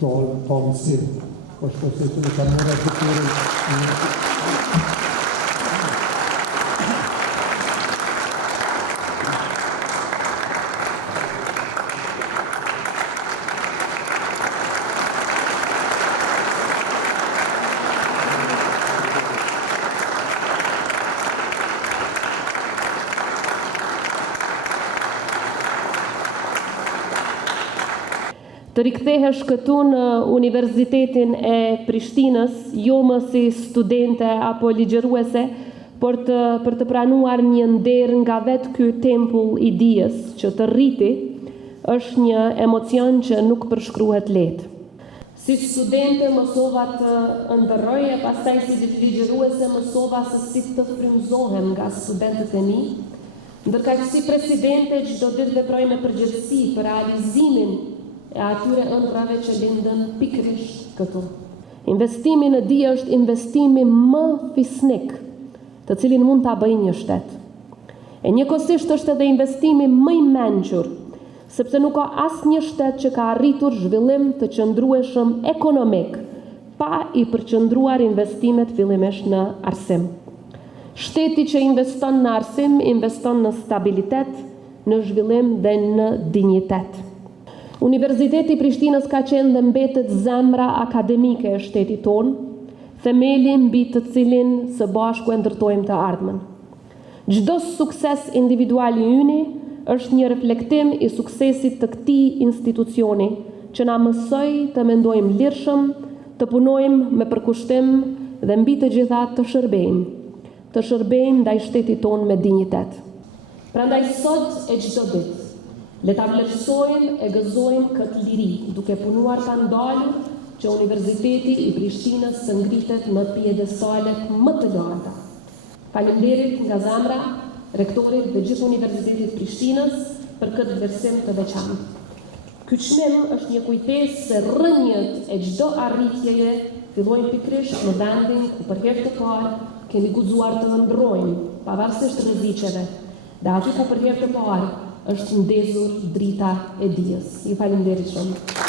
talësim, është se të ka mora të tërë. Të rikthehesh këtu në Universitetin e Prishtinës, jo më si studente apo ligjëruese, por të pranuar një nder nga vetë ky tempull i dijes që të rriti, është një emocion që nuk përshkruhet lehtë. Si studente mësova të ndërroj e pastaj si ligjëruese mësova se si të frymëzohem nga studentët e mi, ndërkaq si presidente çdo ditë veproj me përgjegjësi për realizimin e atyre ëndrave që lindën pikërisht këtu. Investimi në dije është investimi më fisnik, të cilin mund ta bëjë një shtet. E njëkohësisht është edhe investimi më i mençur, sepse nuk ka asnjë shtet që ka arritur zhvillim të qëndrueshëm ekonomik, pa i përqendruar investimet fillimisht në arsim. Shteti që investon në arsim, investon në stabilitet, në zhvillim dhe në dinjitet. Universiteti i Prishtinës ka qenë dhe mbetet zemra akademike e shtetit tonë, themeli mbi të cilin së bashku e ndërtojmë të ardhmen. Çdo sukses individual i yni është një reflektim i suksesit të këtij institucioni që na mësoi të mendojmë lirshëm, të punojmë me përkushtim dhe mbi të gjitha të shërbejmë ndaj shtetit tonë me dinjitet. Prandaj sot e çdo ditë le ta vlerësojmë e gëzojmë këtë liri, duke punuar pa ndalur që Universiteti i Prishtinës të ngritet në piedestalet më të larta. Faleminderit nga zemra rektorit dhe gjithë Universitetit Prishtinës për këtë vlerësim të veçantë. Ky çmim është një kujtesë se rrënjët e çdo arritjeje fillojnë pikërisht në vendin ku për herë të parë kemi guxuar të ndrojmë, pavarësisht rreziqeve, dhe aty ku për herë të parë është ndezur drita e dijes. Ju faleminderit shumë.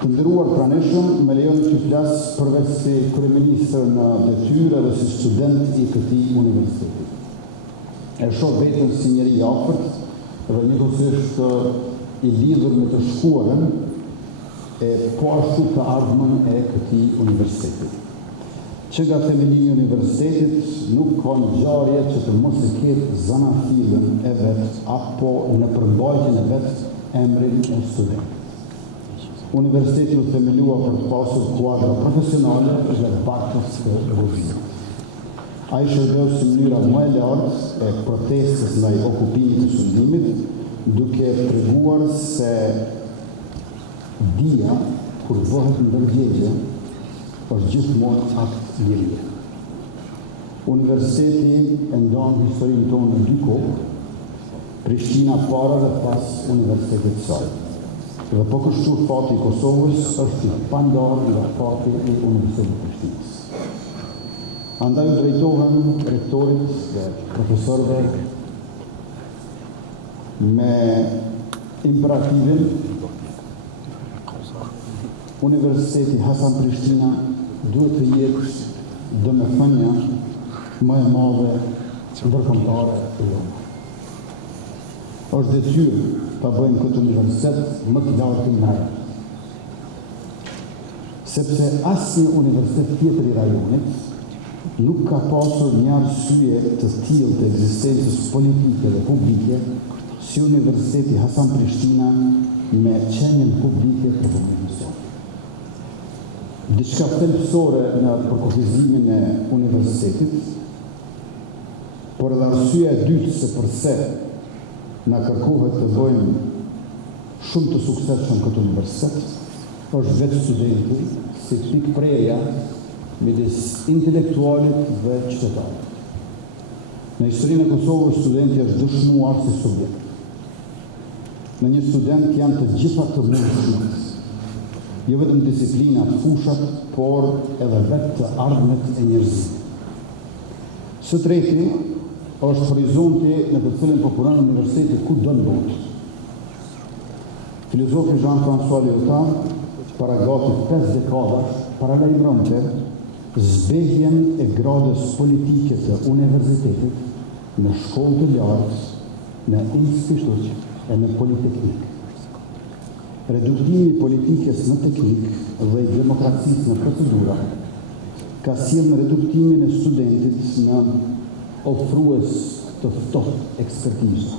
Të nderuar pranishëm, me lejoni që flas përveç si kryeministër në detyrë dhe si student i këtij universiteti. E shoh veten si njëri i afërt dhe njëkohësisht i lidhur me të shkuarën e po ashtu të ardhmen e këtij universiteti. Që nga themelimi i universitetit nuk ka ngjarje që të mos e ketë zanafilën e vet apo në përmbajtjen e vet emrin e studentit. Universiteti u themelua për të pasur kuadra profesionale dhe baktës të vëzhgjimit. Ai shërbeu si mënyra më e lartë e protestës ndaj okupimit të studimit, duke treguar se dia, kur bëhet ndërgjegje, është gjithmonë akt lirie. Universiteti e ndan historinë tonë në dy kohë, Prishtina para dhe pas Universitetit të saj. Dhe po kështu fati i Kosovës është i pandarë nga fati i Universitetit të Prishtinës. Andaj u drejtohem rektorit dhe profesorëve me imperativin Universiteti Hasan Prishtina duhet të jetë domethënia më e madhe ndërkombëtare e jonë. Është detyrë ta bëjmë këtë universitet më të lartë në Rajon. Sepse asnjë universitet tjetër i rajonit nuk ka pasur një arsye të tillë të ekzistencës politike dhe publike si Universiteti Hasan Prishtina me qenien publike të Republikës sonë. Diçka thelbësore në përkufizimin e universitetit, por edhe arsyeja e dytë se përse na kërkohet të bëjmë shumë të suksesshëm këtë universitet, është vetë studenti si pikpreja midis intelektualit dhe qytetarit. Në historinë e Kosovës studenti është dëshmuar si subjekt. Në një student janë të gjitha të mundshmet, jo vetëm disiplinat, fushat, por edhe vetë të ardhmet e njerëzimit. Së treti është horizonti në të cilin po kuron universiteti kudo në botë. Filozofi Jean-François Lyotard para gati 5 dekadash paralajmëronte zbehjen e gradës politike të universitetit në shkollë të lartë, në institut e në politeknik. Reduktimi i politikës në teknik dhe i demokracisë në procedura ka sjellë në reduktimin e studentit në ofrues të ftohtë ekspertizë,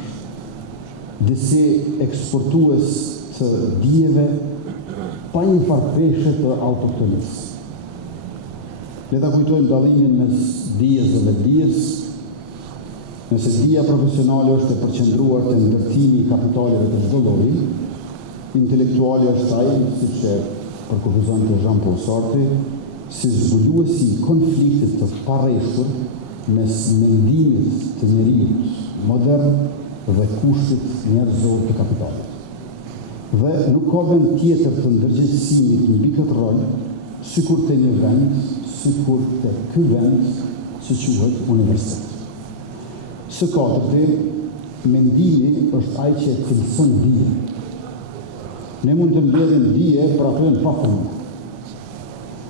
disi eksportues të dijeve pa një farpeshe të autoktonisë. Le ta kujtojmë dallimin mes dijes dhe vetdijes. Nëse dija profesionale është e përqendruar te ndërtimi i kapitaleve të çdo lloji, intelektuali është ai, siç e përkufizonte Jean-Paul Sartre, si zbuluesi i konfliktit të parreshtur mes mendimit të njeriut modern dhe kushtit njerëzor të kapitalit. Dhe nuk ka vend tjetër të ndërgjegjësimit mbi këtë rol, sikur te një vend, sikur te ky vend që quhet universitet. Së katërti, mendimi është ai që e cilëson dijen. Ne mund të mbledhim dije për ato në pafund.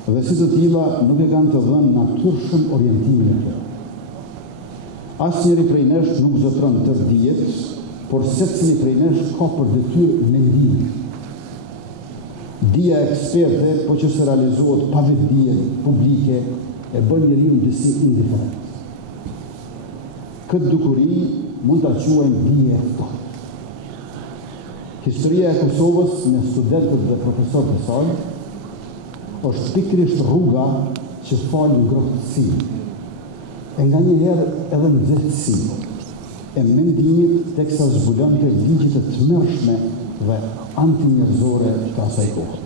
Dhe si të tilla nuk e kanë të dhënë natyrshëm orientimin e tyre. Asnjëri prej nesh nuk zotron tërë dijet, por secili prej nesh ka për detyrë mendimin. Dija eksperte, po që se realizohet pa vetdije publike, e bën njeriu disi indiferent. Këtë dukuri mund ta quajmë dije e ftohtë. Historia e Kosovës me studentët dhe profesorët e saj është pikërisht rruga që fal ngrohtësi, e nganjëherë edhe nxehtësi e mendimit teksa zbulonte ligjet e tmerrshme dhe antinjerëzore të asaj kohe.